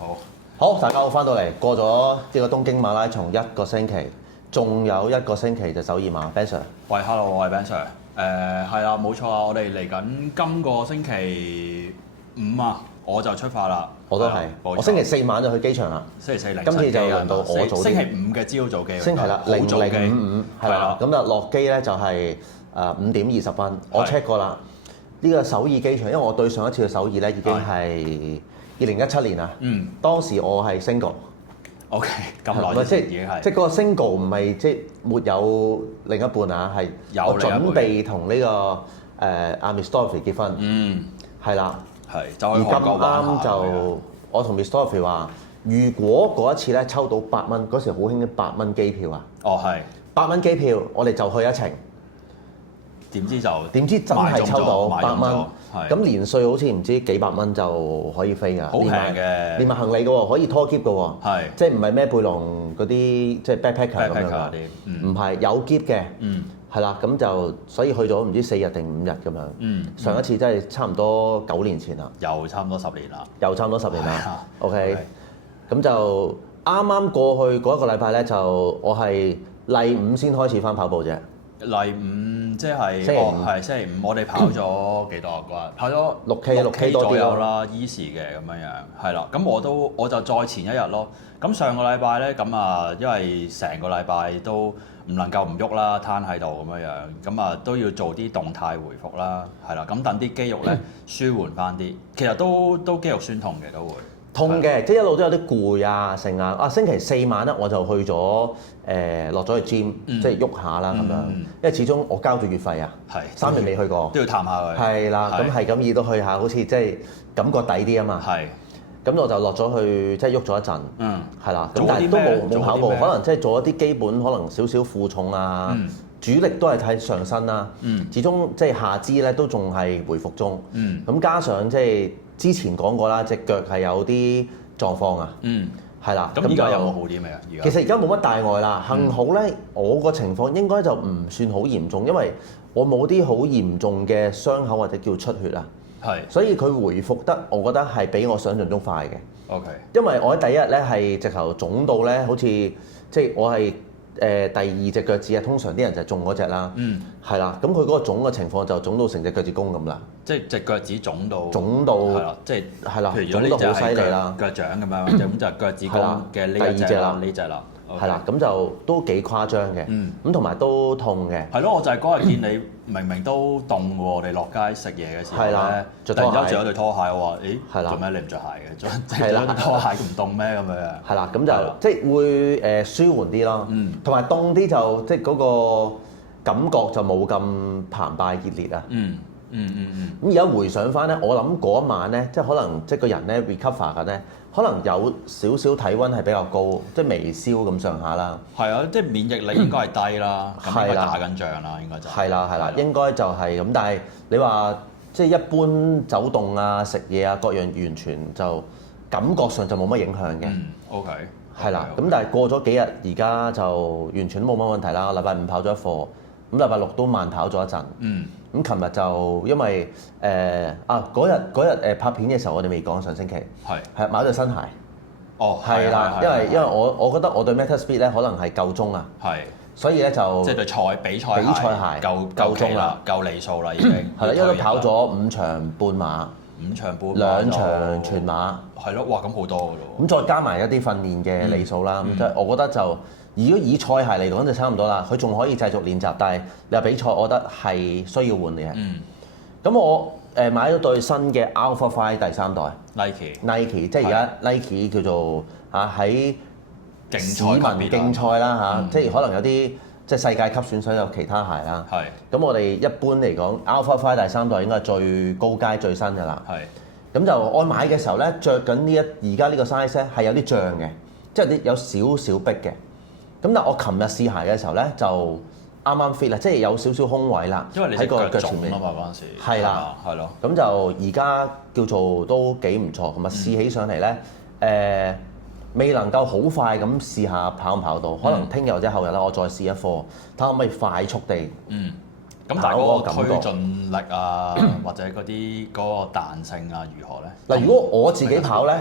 好，大家好，翻到嚟過咗呢個東京馬拉松一個星期，仲有一個星期就首爾馬 Ben Sir。喂，hello，我係 Ben Sir。係啦，冇錯啊，我哋嚟緊今個星期五啊，我就出發啦。我都係，我星期四晚就去機場啦。星期四凌今次就晨機輪到我早啲。星期五嘅朝早機。星期啦，0055係啦。咁就落機咧就係5點20分。我 check 過啦，呢個首爾機場，因為我對上一次去首爾咧已經係2017年啦。當時我係 single。OK， 咁耐之前已經係。即係嗰個 single 唔係即係沒有另一半啊，係我準備同呢個阿 Miss Dorothy 結婚。係啦。係。而咁啱就我同 Miss Dorothy 話，如果嗰一次咧抽到8蚊，嗰時好興啲8蚊機票啊。哦，係。8蚊機票，我哋就去一程。點知真係抽到8蚊。咁連稅好似唔知幾百蚊就可以飛㗎，好平嘅，連埋行李嘅喎，可以拖篋嘅喎，係即係唔係孭背囊嗰啲即係 backpacker 咁樣㗎，唔係有篋嘅，係啦，咁就所以去咗唔知4日定5日咁樣，上一次真係差唔多9年前啦，又差唔多10年啦，又差唔多10年啦，OK，咁就啱啱過去嗰一個禮拜咧，就我係例5先開始返跑步啫。例5即係星期五，我哋跑咗幾多啊？嗰日跑咗6K 左右啦，easy 嘅咁樣，係啦。咁我就再前一日咯。咁上個禮拜咧，咁啊，因為成個禮拜都唔能夠唔喐啦，攤喺度咁樣，咁啊都要做啲動態回復啦，係啦。咁等啲肌肉咧舒緩翻啲，其實都肌肉酸痛嘅都會。痛嘅，即係一路都有啲攰啊，成啊！星期四晚咧我就去咗落咗去 gym，即係喐下啦咁樣。因為始終我交咗月費啊，3年未去過，都要探下佢。係啦，咁係咁意都去下，好似即係感覺抵啲啊嘛。係。咁我就落咗去，即係喐咗一陣。係啦。咁但係都冇跑步，可能即係做一啲基本，可能少少負重啊。主力都係睇上身啦。始終即係下肢咧都仲係回復中。咁加上即係。之前講過啦，隻腳係有啲狀況啊，係啦。咁而家有冇好啲未啊？其實而家冇乜大礙啦，幸好咧，我個情況應該就唔算好嚴重，因為我冇啲好嚴重嘅傷口或者叫出血啊。係。所以佢回復得，我覺得係比我想象中快嘅。OK。因為我喺第一日咧係直頭腫到咧，好似即係我係。第二隻腳趾啊，通常啲人就中嗰隻啦，係啦，咁佢嗰個腫嘅情況就腫到成隻腳趾公咁啦，即係隻腳趾腫到，係啦，即係係啦，腫到好犀利啦，腳掌咁樣，咁就腳趾公嘅呢一隻啦，呢隻啦，係啦，咁就都幾誇張嘅，咁同埋都痛嘅。係咯，我就係嗰日見你明明都凍喎，我哋落街食嘢嘅時候咧，突然之間着咗對拖鞋，我話：咦，做咩你唔着鞋嘅？着對拖鞋唔凍咩咁樣？係啦，咁就即係會舒緩啲咯，同埋凍啲就即係嗰個感覺就冇咁澎湃熱烈啊。咁而家回想翻咧，我諗嗰一晚咧，即係可能即係個人咧 recover 緊咧，可能有少少體温係比較高，即係微燒咁上下啦。係啊，即係免疫力應該係低啦，咁應該打緊仗啦，應該就係啦，應該就係咁。但係你話即係一般走動啊、食嘢啊各樣，完全就感覺上就冇乜影響嘅。OK。係啦，咁但係過咗幾日，而家就完全都冇乜問題啦。禮拜5跑咗一課，咁禮拜6都慢跑咗一陣。咁琴日就因為嗰日拍片嘅時候，我哋未講上星期係買咗對新鞋。哦，係啦，因為我覺得我對 Meta Speed 咧可能係夠鐘啊。係，所以咧就即係對比賽鞋夠鐘啦，夠里數啦已經。係啦，因為都跑咗5場半馬。2場全馬。係咯，哇！咁好多㗎咯。咁再加埋一啲訓練嘅里數啦，咁即係我覺得就如果以賽鞋嚟講就差唔多啦。佢仲可以繼續練習，但係你話比賽，我覺得係需要換嘅。咁我買咗對新嘅 Alpha Fly 第3代 Nike，即係而家 Nike 叫做喺市民競賽啦嚇，即係可能有啲即係世界級選手有其他鞋啦。咁我哋一般嚟講 Alpha Fly 第3代應該係最高階最新㗎啦。咁就我買嘅時候咧，着緊而家呢個 size 咧係有啲脹嘅，即係有少少逼嘅。咁但係我琴日試鞋嘅時候咧，就啱啱 fit 啦，即係有少少空位啦。因為你喺個腳前面啊嘛嗰陣時。係啦，係咯。咁就而家叫做都幾唔錯，咁啊試起上嚟咧，未能夠好快咁試下跑唔跑到，可能聽日或者後日啦，我再試一課，睇下可唔可以快速地。咁但係嗰個推進力啊，或者嗰個彈性啊，如何咧？嗱，如果我自己跑咧，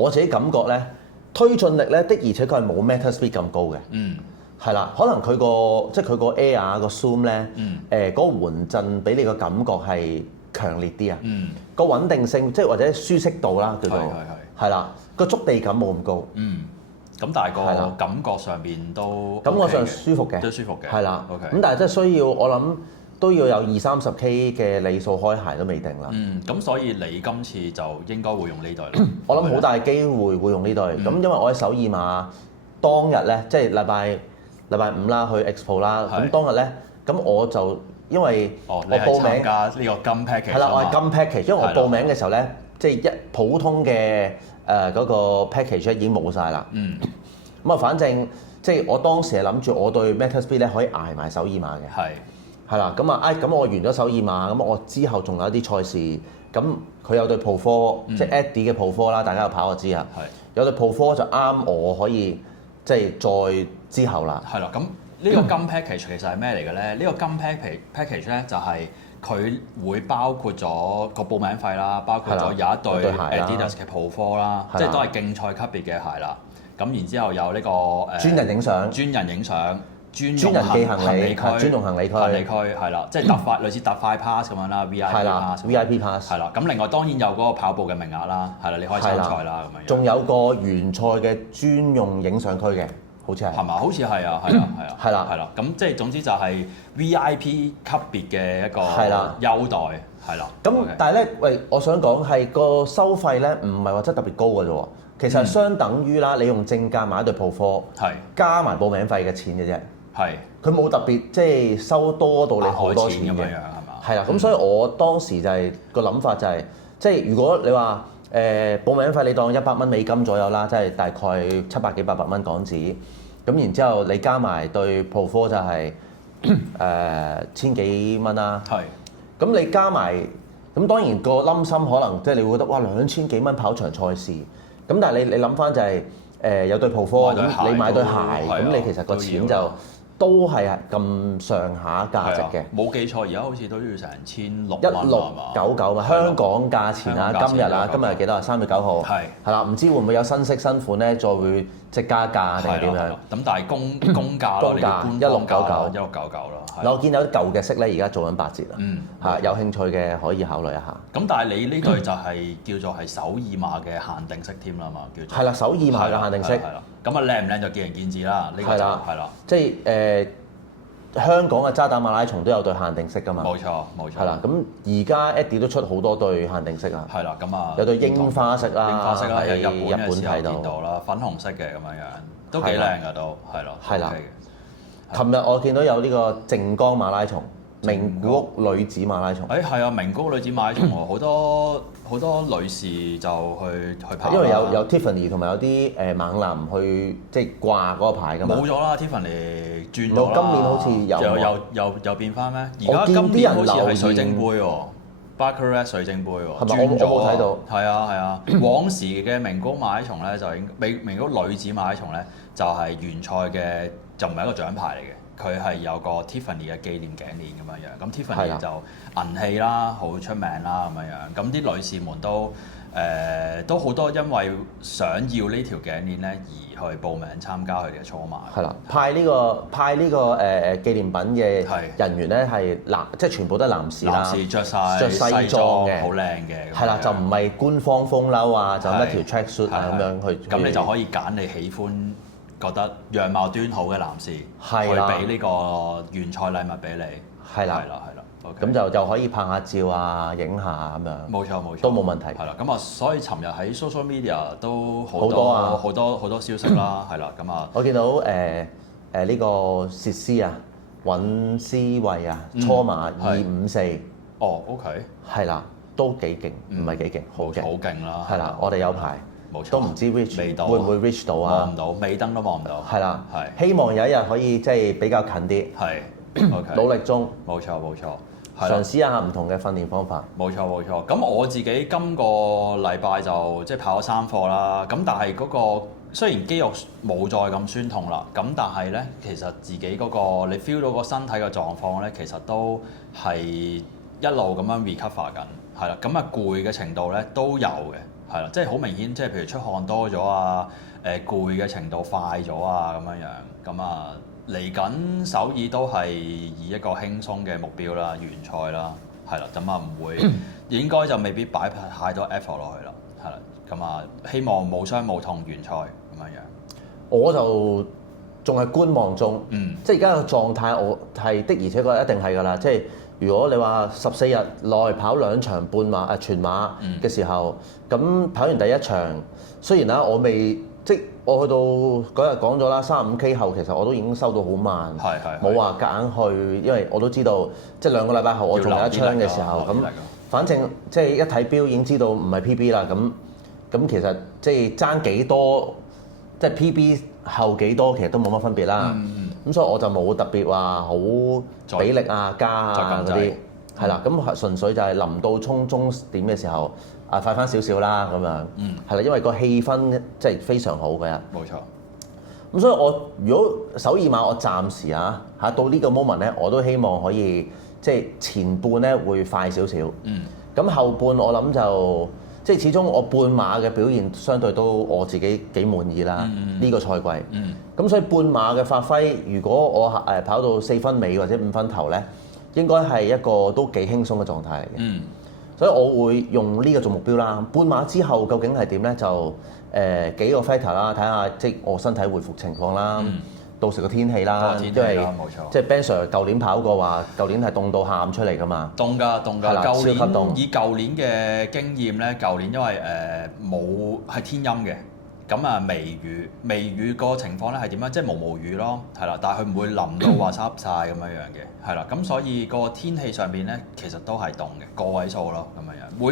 我自己感覺咧，推進力咧的而且確係冇 Meta Speed 咁高嘅。係啦，可能佢個 Air 個 Zoom 咧，嗰個緩震俾你個感覺係強烈啲啊。個穩定性或者舒適度啦，叫做係啦，個觸地感冇咁高。咁但係個感覺上邊都感覺上舒服嘅，都舒服嘅。係啦。OK。咁但係即係需要我諗都要有20-30K 嘅里數開鞋都未定啦。咁所以你今次就應該會用呢對啦。我諗好大機會會用呢對。咁因為我喺首爾馬當日咧，即係禮拜五啦，去 Expo 啦。咁當日咧，咁我就因為我報名加呢個金 package。係啦，我係金 package，因為我報名嘅時候咧，即係普通嘅嗰個 package 已經冇晒啦。咁啊，反正即係我當時係諗住我對 Meta Speed 咧可以捱埋首爾馬嘅。係啦，咁啊，咁我完咗首爾馬，咁我之後仲有一啲賽事，咁佢有對 Pro 4，即係 Eddie 嘅 Pro 4啦，大家有跑我知啊。有對 Pro 4就啱我可以即係再之後啦。係啦，咁呢個金 package 其實係咩嚟嘅咧？呢個金 package 咧就係佢會包括咗個報名費啦，包括咗有一對 Adidas 嘅 Pro 4啦，即係都係競賽級別嘅鞋啦。咁然之後有呢個專人影相。專人寄行李區，專用行李區係啦，即係類似特快 pass 咁樣啦 ，VIP pass 係啦。咁另外當然有嗰個跑步嘅名額啦，係啦，你可以參賽啦咁樣。仲有個原賽嘅專用影相區嘅，好似係。係嘛？好似係啊，係啦。咁即係總之就係 VIP 級別嘅一個優待係啦。咁但係咧，喂，我想講係個收費咧，唔係話真係特別高嘅啫喎。其實係相等於啦，你用正價買一對 Pro 4，加埋報名費嘅錢嘅啫。佢冇特別即係收多到你好多錢嘅，係嘛？係啦，咁所以我當時就係個諗法就係，即係如果你話報名費你當100蚊美金左右啦，即係大概700幾800蚊港紙，咁然之後你加埋對 Pro 4就係千幾蚊啦。咁你加埋，咁當然個冧心可能即係你會覺得哇2000幾蚊跑場賽事，咁但係你諗翻就係有對 Pro 4，咁你買對鞋，咁你其實個錢就都係咁上下價值嘅。冇記錯，而家好似都要成1600蚊1699嘛，香港價錢啊，今日係幾多啊？3月9號。係啦，唔知會唔會有新色新款咧？再會即加價定係點樣？咁但係公價咯，公價1699咯。我見有啲舊嘅色咧，而家做緊8折啦。有興趣嘅可以考慮一下。咁但係你呢對就係叫做係首爾馬嘅限定色添啦嘛，叫做。係啦，首爾馬嘅限定色。係啦。咁啊靚唔靚就見仁見智啦。呢個係啦。即係香港嘅渣打馬拉松都有對限定色㗎嘛。冇錯。係啦，咁而家 Eddie 都出好多對限定色啊。係啦，咁啊。有對櫻花色啦。櫻花色啦，喺日本嘅時候睇見到啦，粉紅色嘅咁樣樣，都幾靚㗎都，係咯。係啦。琴日我見到有呢個靜岡馬拉松、名古屋女子馬拉松。係啊，名古屋女子馬拉松喎，好多女士就去跑。因為有 Tiffany 同埋有啲猛男去即係掛嗰個牌㗎嘛。冇咗啦 ，Tiffany 轉咗啦。今年好似又變翻咩？而家今年好似係水晶杯喎。Baccarat 水晶杯喎，係咪？我冇睇到。係啊，往時嘅名古屋馬拉松咧就名古屋女子馬拉松咧就係原賽嘅，就唔係一個獎牌嚟嘅，佢係有個 Tiffany 嘅紀念頸鏈咁樣樣。咁 Tiffany 就銀器啦，好出名啦咁樣樣。咁啲女士們都好多因為想要呢條頸鏈咧而去報名參加佢嘅初馬。係啦，派呢個紀念品嘅人員咧係即係全部都係男士啦。男士着西裝嘅，好靚嘅。係啦，就唔係官方風褸啊，就一條 track suit 咁樣去。咁你就可以揀你喜歡、覺得樣貌端好嘅男士，去俾呢個原賽禮物俾你。係啦。咁就可以拍下照啊，影下咁樣。冇錯，都冇問題。係啦，咁啊，所以尋日喺 social media 都好多消息啦，係啦，咁啊。我見到呢個薛斯啊，尹思慧啊，初馬254。哦 ，OK。係啦，都幾勁，唔係幾勁，好勁。好勁啦！係啦，我哋有排，都唔知 reach 會唔會 reach 到啊？望唔到，尾燈都望唔到。係啦，希望有一日可以即係比較近啲。係，努力中。冇錯。嘗試一下唔同嘅訓練方法。冇錯。咁我自己今個禮拜就即係跑咗3課啦。咁但係嗰個雖然肌肉冇再咁酸痛啦，咁但係咧其實自己嗰個你 feel 到個身體嘅狀況咧，其實都係一路咁樣 recover 緊，係啦。咁啊攰嘅程度咧都有嘅，係啦，即係好明顯，即係譬如出汗多咗啊，攰嘅程度快咗啊咁樣樣，咁啊嚟緊首爾都係以一個輕鬆嘅目標啦，完賽啦，係啦，咁啊唔會應該就未必擺太多 effort 落去啦，係啦，咁啊希望冇傷冇痛完賽咁樣樣。我就仲係觀望中，即係而家個狀態，我係的而且確一定係㗎啦。即係如果你話14日內跑2場半馬全馬嘅時候，咁跑完第一場，雖然啦我未即我去到嗰日講咗啦，35K 後其實我都已經收到好慢，冇話夾硬去，因為我都知道即係2個禮拜後我仲有一槍嘅時候，咁反正即係一睇錶已經知道唔係 PB 啦，咁其實即係爭幾多，即係 PB 後幾多其實都冇乜分別啦。咁所以我就冇特別話好比力啊加啊嗰啲，係啦，咁純粹就係臨到衝終點嘅時候快翻少少啦咁樣，係啦，因為個氣氛即係非常好嘅。冇錯。咁所以我如果首爾馬我暫時到呢個 moment 咧，我都希望可以即係前半咧會快少少。咁後半我諗就即係始終我半馬嘅表現相對都我自己幾滿意啦。呢個賽季。咁所以半馬嘅發揮，如果我跑到4分尾或者5分頭咧，應該係一個都幾輕鬆嘅狀態嚟嘅。所以我會用呢個做目標啦。半馬之後究竟係點咧？就幾個 factor 啦，睇下即係我身體回復情況啦，到時個天氣啦，因為即係 Ben Sir 舊年跑過話，舊年係凍到喊出嚟㗎嘛。凍㗎，超級凍。以舊年嘅經驗咧，舊年因為冇係天陰嘅。咁啊微雨個情況咧係點樣？即係毛雨咯，係啦，但係佢唔會淋到話濕晒咁樣樣嘅，係啦，咁所以個天氣上邊咧其實都係凍嘅，個位數咯咁樣樣，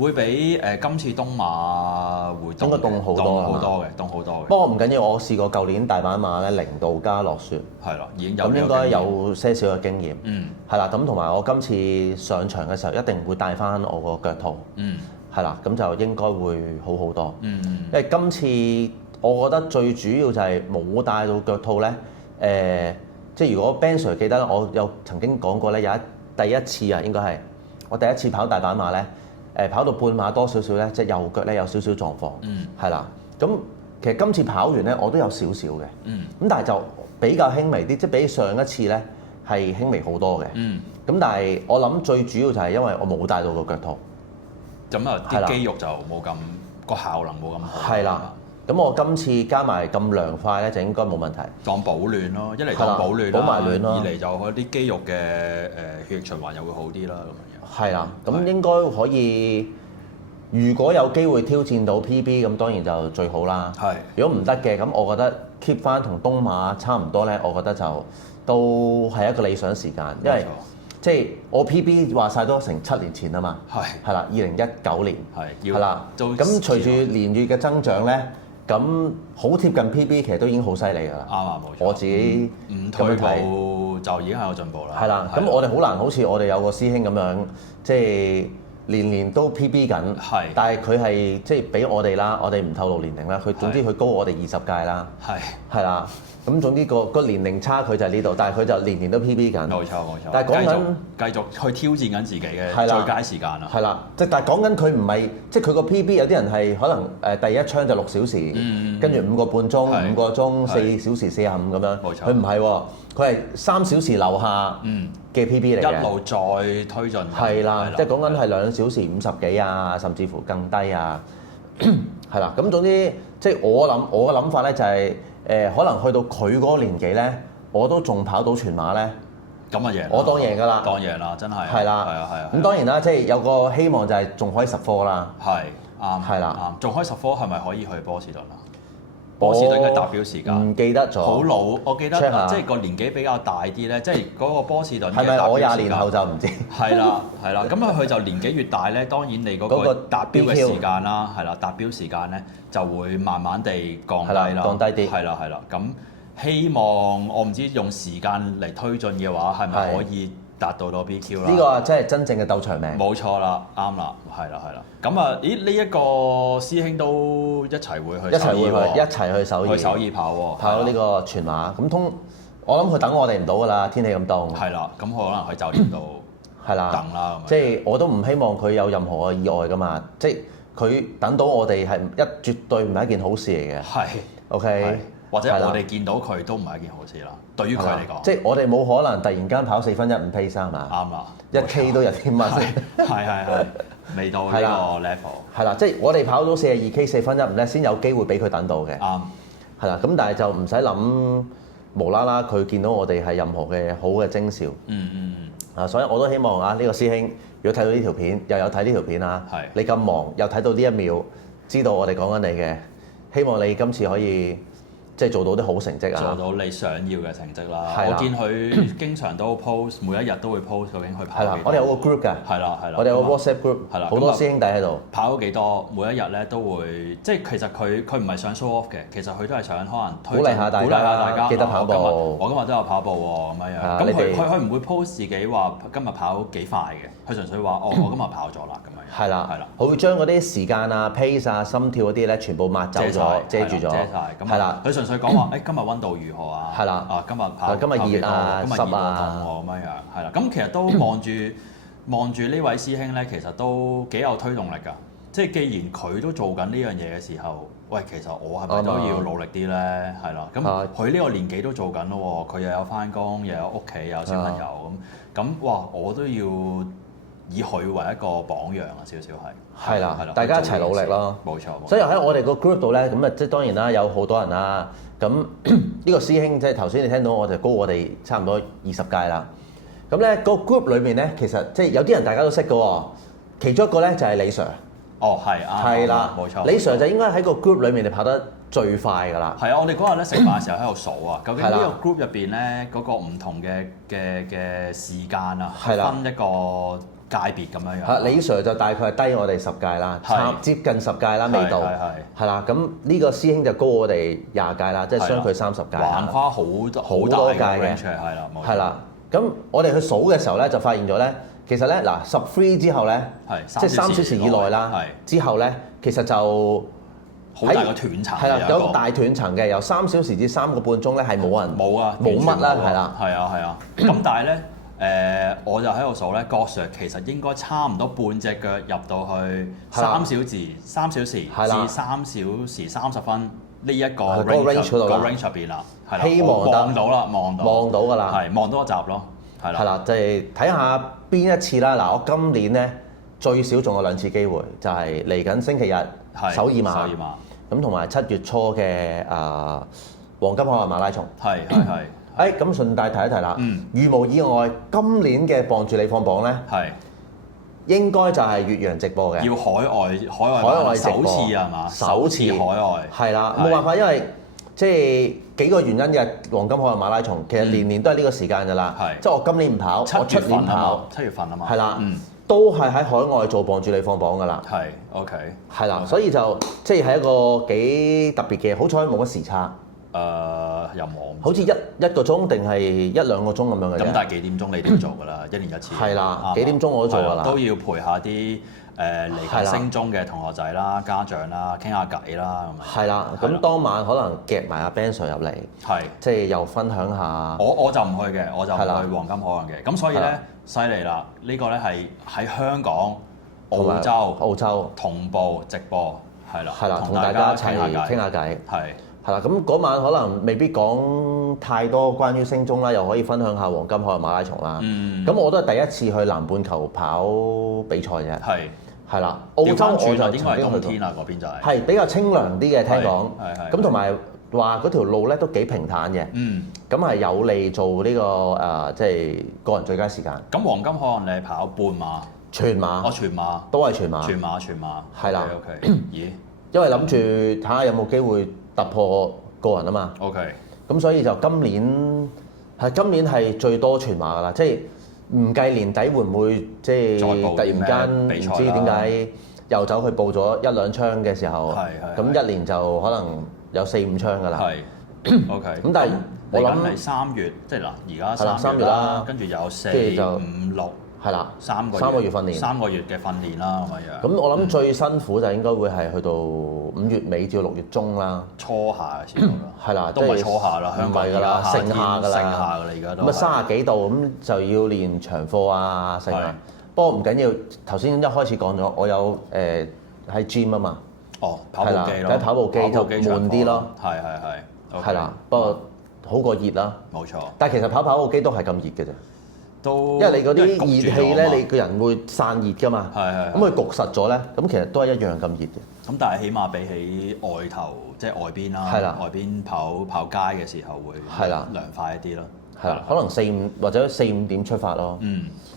會比今次東馬會應該凍好多嘅。不過唔緊要，我試過舊年大阪馬咧0度加落雪，係啦，已經有咁應該有些少嘅經驗，係啦，咁同埋我今次上場嘅時候一定會帶翻我個腳套。係啦，咁就應該會好好多。因為今次我覺得最主要就係冇帶到腳套咧。即係如果 Ben Sir 記得，我有曾經講過咧，第一次應該係我第一次跑大阪馬咧，跑到半馬多少少咧，即係右腳咧有少少狀況。係啦，咁其實今次跑完咧，我都有少少嘅。咁但係就比較輕微啲，即係比上一次咧係輕微好多嘅。咁但係我諗最主要就係因為我冇帶到個腳套。咁啊，啲肌肉就冇咁個效能冇咁好。係啦，咁我今次加埋咁涼快咧，就應該冇問題。當保暖咯，一嚟當保暖保埋暖咯，二嚟就嗰啲肌肉嘅血液循環又會好啲啦，咁樣。係啦，咁應該可以。如果有機會挑戰到 PB，咁當然就最好啦。係。如果唔得嘅，咁我覺得 keep 翻同東馬差唔多咧，我覺得就都係一個理想時間，因為。即係我 PB 話晒都成7年前啊嘛，係啦，2019年係啦，咁隨住年月嘅增長咧，咁好貼近 PB 其實都已經好犀利㗎啦。啱啊，冇錯。我自己唔退步就已經係有進步啦。係啦，咁我哋好難好似我哋有個師兄咁樣，即係年年都 PB 緊，但係佢係即係比我哋啦，我哋唔透露年齡啦，佢總之佢高我哋20屆啦，係啦。咁總之個年齡差距就係呢度，但係佢就年年都 PB 緊。冇錯。但係講緊繼續去挑戰緊自己嘅最佳時間啦。係啦，即係但係講緊佢唔係，即係佢個 PB 有啲人係可能第一槍就6小時，跟住5個半鐘、5個鐘、4小時45咁樣。冇錯。佢唔係喎，佢係3小時樓下嘅 PB 嚟嘅。一路再推進。係啦，即係講緊係2小時50幾啊，甚至乎更低啊。係啦，咁總之即係我嘅諗法咧就係。可能去到佢嗰個年紀咧，我都仲跑到全馬咧，咁啊贏！我當贏㗎啦，當贏啦，真係。係啦，係啊。咁當然啦，即係有個希望就係仲可以10科啦。係啱。係啦，啱。仲可以10科係咪可以去波士頓啊？波士頓嘅達標時間唔記得咗。好老，我記得即係個年紀比較大啲咧，即係嗰個波士頓嘅達標時間。係咪我20年後就唔知？係啦，咁啊佢就年紀越大咧，當然你嗰個達標嘅時間啦，係啦，達標時間咧就會慢慢地降低啦，降低啲。係啦，咁希望我唔知用時間嚟推進嘅話，係咪可以達到到 BQ 啦？呢個真係真正嘅鬥長命。冇錯啦，啱啦，係啦。咁啊，咦？呢一個師兄都一齊會去首爾喎，一齊去首爾。去首爾跑喎，跑呢個全馬。咁我諗佢等我哋唔到㗎啦，天氣咁凍。係啦，咁可能喺酒店度等啦。即係我都唔希望佢有任何嘅意外㗎嘛。即係佢等到我哋係絕對唔係一件好事嚟嘅。係 OK，或者我哋見到佢都唔係一件好事啦。對於佢嚟講，即係我哋冇可能突然間跑4分15 pace 係嘛？啱啦，1K 都有啲乜？係未到呢個 level。係啦，即係我哋跑到42K 4分15咧，先有機會俾佢等到嘅。啱。係啦，咁但係就唔使諗無啦啦佢見到我哋係任何嘅好嘅徵兆。所以我都希望啊，呢個師兄如果睇到呢條片，又有睇呢條片啊，你咁忙又睇到呢一秒，知道我哋講緊你嘅，希望你今次可以即係做到啲好成績啊！做到你想要嘅成績啦。我見佢經常都 post，每一日都會 post 究竟佢跑幾多。我哋有個 group 㗎。係啦。我哋有個 WhatsApp group。係啦。好多師兄弟喺度。跑咗幾多？每一日咧都會，即係其實佢唔係想 show off 嘅，其實佢都係想可能鼓勵下大家，記得跑步。我今日都有跑步喎，咁樣。咁佢唔會 post 自己話今日跑幾快嘅，佢純粹話我今日跑咗啦咁樣。係啦。佢會將嗰啲時間啊、pace 啊、心跳嗰啲咧，全部抹走咗，遮住咗。遮晒。係啦。佢純粹講話今日溫度如何啊？係啦。今日跑今日熱啊，今日熱喎，凍喎咁樣樣，係啦。咁其實都望住呢位師兄咧，其實都幾有推動力㗎。即係既然佢都做緊呢樣嘢嘅時候，喂，其實我係咪都要努力啲咧？係啦。咁佢呢個年紀都做緊咯喎，佢又有返工，又有屋企，又有小朋友咁，哇！我都要以佢為一個榜樣啊，少少係。係啦，大家一齊努力咯。冇錯。所以喺我哋個 group 度咧，咁啊，即係當然啦，有好多人啦。咁呢個師兄即係頭先你聽到我就高我哋差唔多20屆啦。咁咧個 group 裏面咧，其實即係有啲人大家都識嘅喎。其中一個咧就係李 Sir。哦，係啊。係啦，冇錯。李 Sir 就應該喺個 group 裏面你跑得最快㗎啦。係啊，我哋嗰日咧食飯嘅時候喺度數啊，究竟呢個 group 入邊咧嗰個唔同嘅時間啊，分一個界別咁樣樣。李 Sir 就大概係低我哋10屆啦，接近10屆啦，未到。係啦，咁呢個師兄就高我哋20屆啦，即係相距30屆。橫跨好多屆嘅。係啦，冇錯。係啦，咁我哋去數嘅時候咧，就發現咗咧，其實咧嗱，13之後咧，即係3小時以內啦，之後咧，其實就好大個斷層。係啦，有個大斷層嘅，由3小時至3個半鐘咧係冇人冇啊，冇乜啦，係啦。係啊。咁但係咧。我就喺度數咧，郭 Sir 其實應該差唔多半隻腳入到去3小時至3小時30分呢一個 range 入邊啦，係啦，希望望到啦，望到㗎啦，係望到一集咯，係啦，係啦，就係睇下邊一次啦。嗱，我今年咧最少仲有2次機會，就係嚟緊星期日首爾馬，咁同埋7月初嘅黃金海岸馬拉松，係。咁順帶提一提啦，如無意外，今年嘅傍住你放榜咧，應該就係越洋直播嘅，要海外首次係嘛？首次海外係啦，冇辦法，因為即係幾個原因嘅黃金海岸馬拉松，其實年年都係呢個時間㗎啦，即係我今年唔跑，我出年跑，7月份啊嘛，係啦，都係喺海外做傍住你放榜㗎啦，係 OK，係啦，所以就即係一個幾特別嘅，好彩冇乜時差。又冇，好似一個鐘定係1-2個鐘咁樣嘅啫。咁但係幾點鐘你都要做㗎啦，一年一次。係啦，幾點鐘我都做㗎啦。都要陪下啲嚟緊升中嘅同學仔啦、家長啦，傾下偈啦咁。係啦，咁當晚可能夾埋阿 Ben Sir 入嚟，即係又分享下。我就唔去嘅，我就唔去黃金海岸嘅。咁所以咧，犀利啦！呢個咧係喺香港、澳洲同步直播，係啦，同大家一齊傾下偈，係啦，咁嗰晚可能未必講太多關於升中啦，又可以分享下黃金海岸馬拉松啦。咁我都係第一次去南半球跑比賽啫。係啦，澳洲我就應該係冬天啦，嗰邊就係比較清涼啲嘅，聽講。咁同埋話嗰條路咧都幾平坦嘅。咁係有利做呢個即係個人最佳時間。咁黃金海岸你係跑半馬、全馬？全馬都係全馬。全馬係啦。OK。咦？因為諗住睇下有冇機會突破個人啊嘛。OK。咁所以就今年係最多全馬㗎啦，即係唔計年底會唔會即係突然間唔知點解又走去報咗1-2槍嘅時候，咁一年就可能有4-5槍㗎啦。係。OK。咁但係我諗係3月，即係嗱而家3月啦，跟住有4、5、6。係啦，3個月訓練，3個月嘅訓練啦咁樣。咁我諗最辛苦就應該會係去到5月尾至6月中啦。初夏嘅時候啦。係啦，都唔係初夏啦，香港㗎啦，盛夏㗎啦，而家都。咁啊30幾度咁就要練長課啊，成啊。不過唔緊要，頭先一開始講咗，我有喺 gym 啊嘛。哦，跑步機咯，喺跑步機就悶啲咯。係啦，不過好過熱啦。冇錯。但係其實跑步機都係咁熱嘅啫。都因為你嗰啲熱氣咧，你個人會散熱㗎嘛。係。咁佢焗實咗咧，咁其實都係一樣咁熱嘅。咁但係起碼比起外頭即係外邊啦，外邊跑街嘅時候會涼快一啲咯。係啦，可能4-5點出發咯。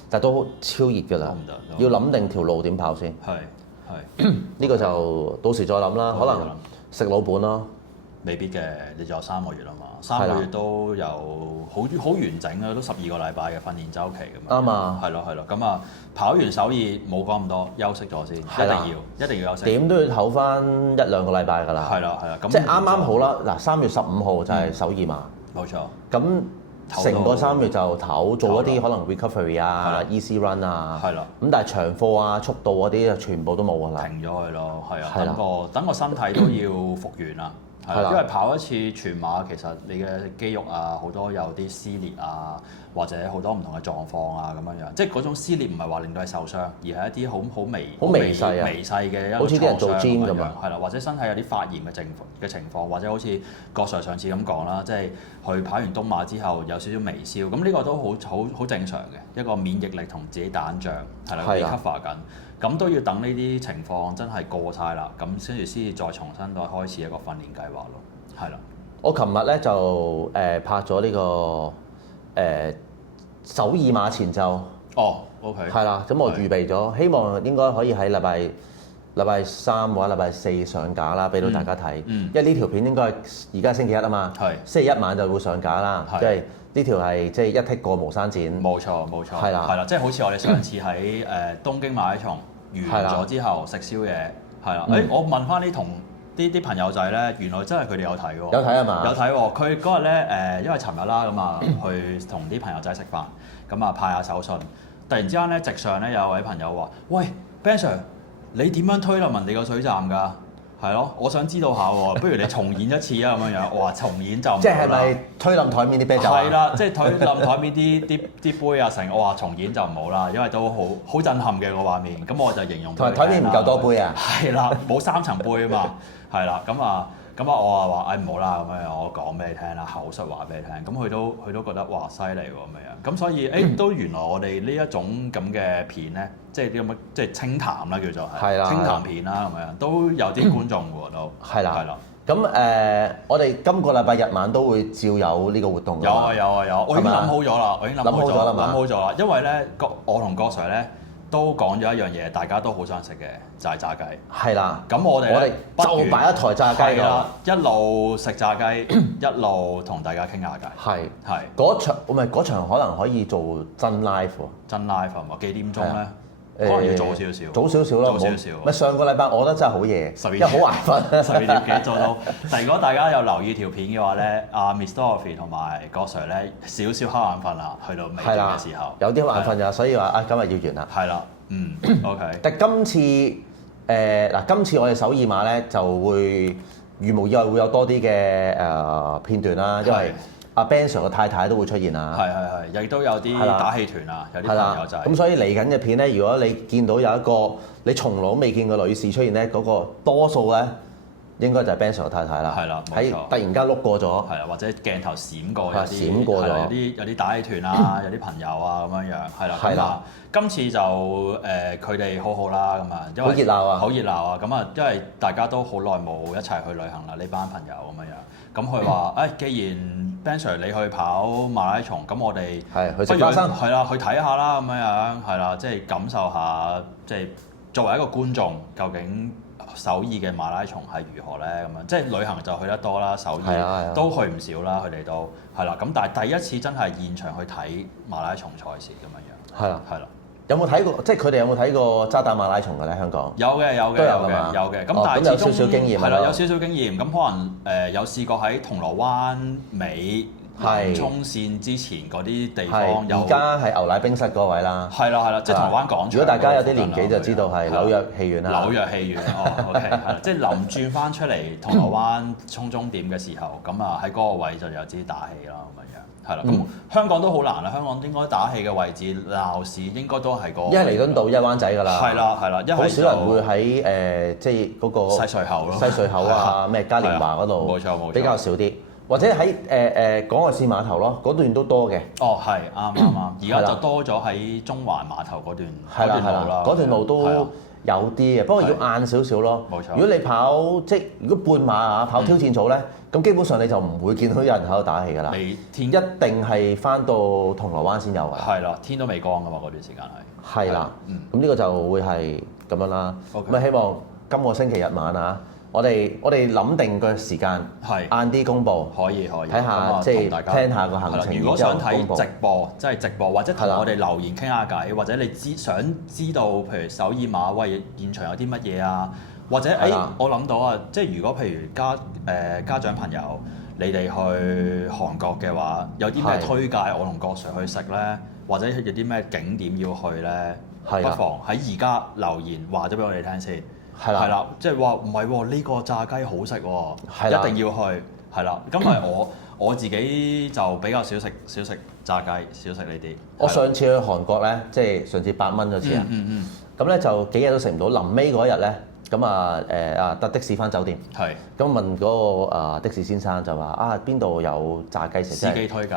但係都超熱㗎啦。要諗定條路點跑先。係。呢個就到時再諗啦。可能食老本咯。未必嘅，你仲有3個月啊嘛，3個月都有好完整啊，都12個禮拜嘅訓練週期咁樣。啱啊。係咯，咁啊跑完首爾冇講咁多，休息咗先，一定要休息。點都要唞翻1-2個禮拜㗎啦。係啦，即係啱啱好啦。嗱，3月15號就係首爾馬。冇錯。咁成個3月就唞，做一啲可能 recovery 啊、easy run 啊。係啦。咁但係長課啊、速度嗰啲就全部都冇㗎啦。停咗佢咯，係啊。等個身體都要復原啊。因為跑一次全馬，其實你嘅肌肉啊好多有啲撕裂啊，或者好多唔同嘅狀況啊咁樣，即係嗰種撕裂唔係話令到你受傷，而係一啲好微細嘅一個創傷，好似啲人做 gym 咁樣，係啦，或者身體有啲發炎嘅情況，或者好似郭 Sir 上次咁講啦，即係去跑完東馬之後有少少微燒，咁呢個都好正常嘅一個免疫力同自己打緊仗，係啦 recover 緊。咁都要等呢啲情況真係過晒啦，咁先至再重新再開始一個訓練計劃咯，係啦。我琴日咧就拍咗呢個首爾馬前奏。哦 ，OK。係啦，咁我預備咗，希望應該可以喺禮拜3或者禮拜4上架啦，俾到大家睇。因為呢條片應該係而家星期一啊嘛，星期一晚就會上架啦，即係。呢條係即係一剔過無刪剪。冇錯，係啦，即係好似我哋上次喺東京馬拉松完咗之後食宵夜，係啦。我問翻啲朋友仔咧，原來真係佢哋有睇喎。有睇啊嘛？有睇喎。佢嗰日咧因為尋日啦咁啊，去同啲朋友仔食飯，咁啊派下手信。突然之間咧，直上咧有位朋友話：喂 Ben Sir，你點樣推落文地個水站㗎？係咯，我想知道下喎，不如你重演一次啊咁樣樣。我話重演就唔好啦。即係咪推冧台面啲啤酒？係啦，即係推冧台面啲杯啊成。我話重演就唔好啦，因為都好震撼嘅個畫面。咁我就形容。同埋台面唔夠多杯啊？係啦，冇3層杯啊嘛。係啦，咁啊我話唔好啦咁樣，我講俾你聽啦，口述話俾你聽。咁佢都覺得哇犀利喎咁樣。咁所以都原來我哋呢一種咁嘅片咧，即係啲咁嘅即係清談啦叫做係清談片啦咁樣，都有啲觀眾喎都。係啦。咁我哋今個禮拜日晚都會照有呢個活動㗎。有，我已經諗好咗啦，諗好咗啦，因為咧我同郭 Sir 咧都講咗一樣嘢，大家都好想食嘅就係炸雞。係啦。咁我哋就擺一台炸雞㗎，一路食炸雞，一路同大家傾下偈。係。嗰場可能可以做真 live 喎。真 live 係嘛？幾點鐘咧？可能要早少少。早少少咯。咪上個禮拜我覺得真係好夜，12點好眼瞓，12點幾做到。但如果大家有留意條片嘅話咧，阿 Miss Dorothy 同埋郭 Sir 咧少少瞌眼瞓啦，去到尾段嘅時候。有啲瞌眼瞓㗎，所以話今日要完啦。係啦。OK。但今次我哋首爾馬咧就會如無意外會有多啲嘅片段啦，因為阿 Ben Sir 嘅太太都會出現啊。係，亦都有啲打氣團啊，有啲朋友仔。咁所以嚟緊嘅片咧，如果你見到有一個你從來未見過女士出現咧，嗰個多數咧應該就係 Ben Sir 嘅太太啦。係啦，冇錯。突然間碌過咗。係啦，或者鏡頭閃過有啲打氣團啊，有啲朋友啊咁樣樣。係啦。今次就佢哋好好啦咁啊，因為好熱鬧啊，好熱鬧啊咁啊，因為大家都好耐冇一齊去旅行啦，呢班朋友咁樣樣。咁佢話：既然 Ben Sir 你去跑馬拉松，咁我哋去食花生，係啦，去睇下啦咁樣樣，係啦，即係感受下，即係作為一個觀眾，究竟首爾嘅馬拉松係如何咧？咁樣即係旅行就去得多啦，首爾都去唔少啦，佢哋都係啦。咁但係第一次真係現場去睇馬拉松賽事咁樣樣，係啦。有冇睇過？即係佢哋有冇睇過渣打馬拉松嘅咧？香港有嘅。咁但係有少少經驗係啦，有少少經驗。咁可能有試過喺銅鑼灣尾南涌線之前嗰啲地方有。而家係牛奶冰室嗰位啦。係啦，即係銅鑼灣廣場。如果大家有啲年紀就知道係紐約戲院啦。紐約戲院OK 係啦，即係臨轉翻出嚟銅鑼灣涌終點嘅時候，咁啊喺嗰個位就有支打氣啦咁樣。係啦，咁香港都好難啦。香港應該打氣嘅位置鬧市應該都係個一係彌敦道，一係灣仔㗎啦。係啦，好少人會喺即係嗰個西隧口咯，西隧口啊，咩嘉年華嗰度，冇錯，比較少啲。或者喺港外線碼頭咯，嗰段都多嘅。哦，係啱，而家就多咗喺中環碼頭嗰段路啦。嗰段路都有啲嘅，不過要晏少少咯。冇錯。如果你跑如果半馬啊跑挑戰組咧，咁基本上你就唔會見到有人喺度打氣㗎啦。一定係翻到銅鑼灣先有㗎。係啦，天都未光㗎嘛，嗰段時間係。係啦，咁呢個就會係咁樣啦。咁啊，希望今個星期日晚啊，我哋諗定個時間，晏啲公佈。可以。睇下即係聽下個行程。如果想睇直播，即係直播，或者同我哋留言傾下偈，或者你想知道譬如首爾馬喂現場有啲乜嘢啊，或者我諗到啊，即係如果譬如家長朋友你哋去韓國嘅話，有啲咩推介我同郭 Sir 去食咧，或者有啲咩景點要去咧，不妨喺而家留言話咗俾我哋聽先。係啦，即係話唔係喎，呢個炸雞好食喎，一定要去。係啦，咁咪我自己就比較少食炸雞，少食呢啲。我上次去韓國咧，即係上次8蚊嗰次啊，咁咧就幾日都食唔到。臨尾嗰日咧，咁搭的士翻酒店，咁問嗰個的士先生就話邊度有炸雞食？司機推介。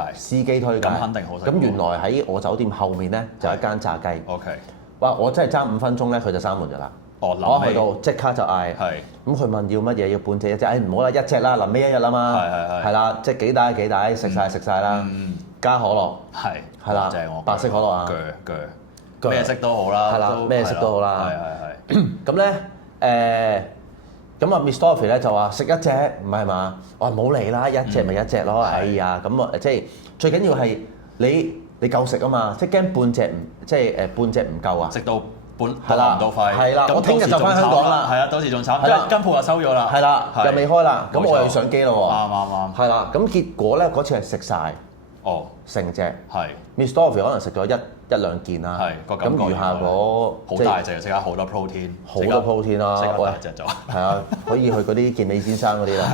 咁肯定好食。咁原來喺我酒店後面咧就有一間炸雞。OK。哇！我真係爭5分鐘咧，佢就閂門㗎啦。我去到即刻就嗌，咁佢問要乜嘢？要半隻一隻？唔好啦，一隻啦，臨尾一日啦嘛，係啦，即係幾大食晒啦，加可樂，係啦，白色可樂啊，咩色都好啦，係啦，咩色都好啦，咁咧咁啊 Miss Dorothy 咧就話食一隻唔係嘛？我話冇嚟啦，一隻咪一隻咯，哎呀咁啊即係最緊要係你夠食啊嘛，即係驚半隻唔夠啊，食到半唔到肺，係啦，我聽日就翻香港啦，係啊，到時仲慘，因為間鋪又收咗啦，係啦，又未開啦，咁我又要上機咯喎，啱，係啦，咁結果咧嗰次係食晒，成隻，係 Miss Dorothy 可能食咗一兩件啦，咁餘下嗰好大隻，食下好多 protein，好多 protein 啦，食咗大隻咗，係啊，可以去嗰啲健美先生嗰啲啦，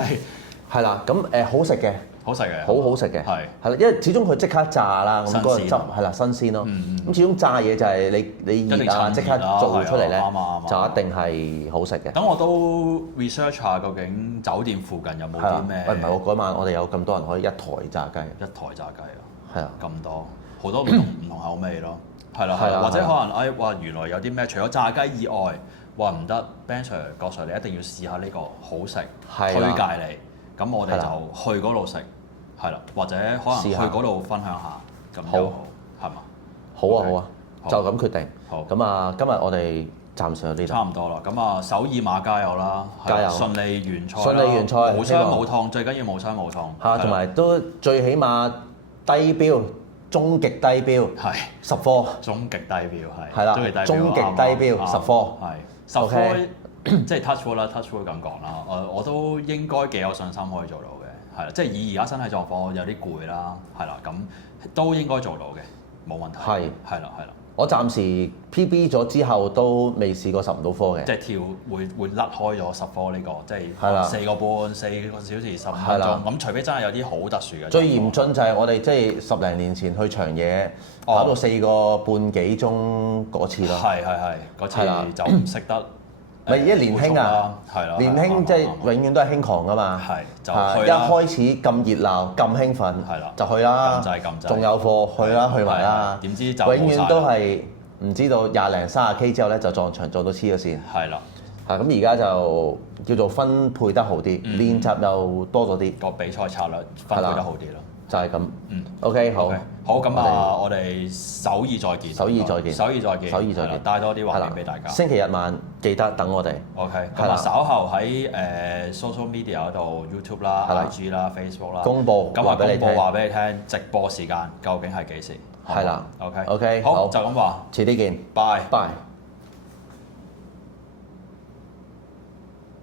係啦，咁好食嘅。好食嘅，係啦，因為始終佢即刻炸啦，咁嗰個汁係啦新鮮咯。咁始終炸嘢就係你熱啊，即刻做出嚟咧，就一定係好食嘅。咁我都 research 下究竟酒店附近有冇啲咩？唔係喎，嗰晚我哋有咁多人可以一台炸雞。一台炸雞啊！係啊，咁多好多唔同口味咯。係啦，或者可能話原來有啲咩？除咗炸雞以外，話唔得 Ben Sir 郭 Sir 你一定要試下呢個好食，推介你。咁我哋就去嗰度食，係啦，或者可能去嗰度分享下，咁又好，係嘛？好啊，就咁決定。好，咁啊，今日我哋暫時有呢度。差唔多啦，咁啊，首爾馬加油啦，加油！順利完賽，無傷無痛，最緊要無傷無痛。嚇，同埋都最起碼低標，終極低標，係10科。終極低標係啦，終極低標10科，係10科。即係 touch wood 啦，touch wood 咁講啦，我都應該幾有信心可以做到嘅，係啦，即係以而家身體狀況有啲攰啦，係啦，咁都應該做到嘅，冇問題。係啦。我暫時 PB 咗之後都未試過10唔到科嘅。即係跳會甩開咗10科呢個，即係4個小時15分鐘。咁除非真係有啲好特殊嘅。最嚴峻就係我哋即係10零年前去長野跑到4個半幾鐘嗰次咯。係，嗰次就唔識得。咪一年輕啊，年輕即係永遠都係輕狂噶嘛，就一開始咁熱鬧咁興奮，就去啦，仲有貨去啦，去埋啦，點知就永遠都係唔知道20零30 K 之後咧就撞牆撞到黐咗線，係啦，咁而家就叫做分配得好啲，練習又多咗啲，個比賽策略分配得好啲咯。就係咁，OK 好，咁啊，我哋首爾再見，首爾再見，帶多啲畫面俾大家。星期日晚記得等我哋。OK，咁啊稍後喺social media 嗰度 YouTube 啦、IG 啦、Facebook 啦公佈，咁啊公佈話俾你聽，直播時間究竟係幾時？係啦。OK，好就咁話，遲啲見，拜。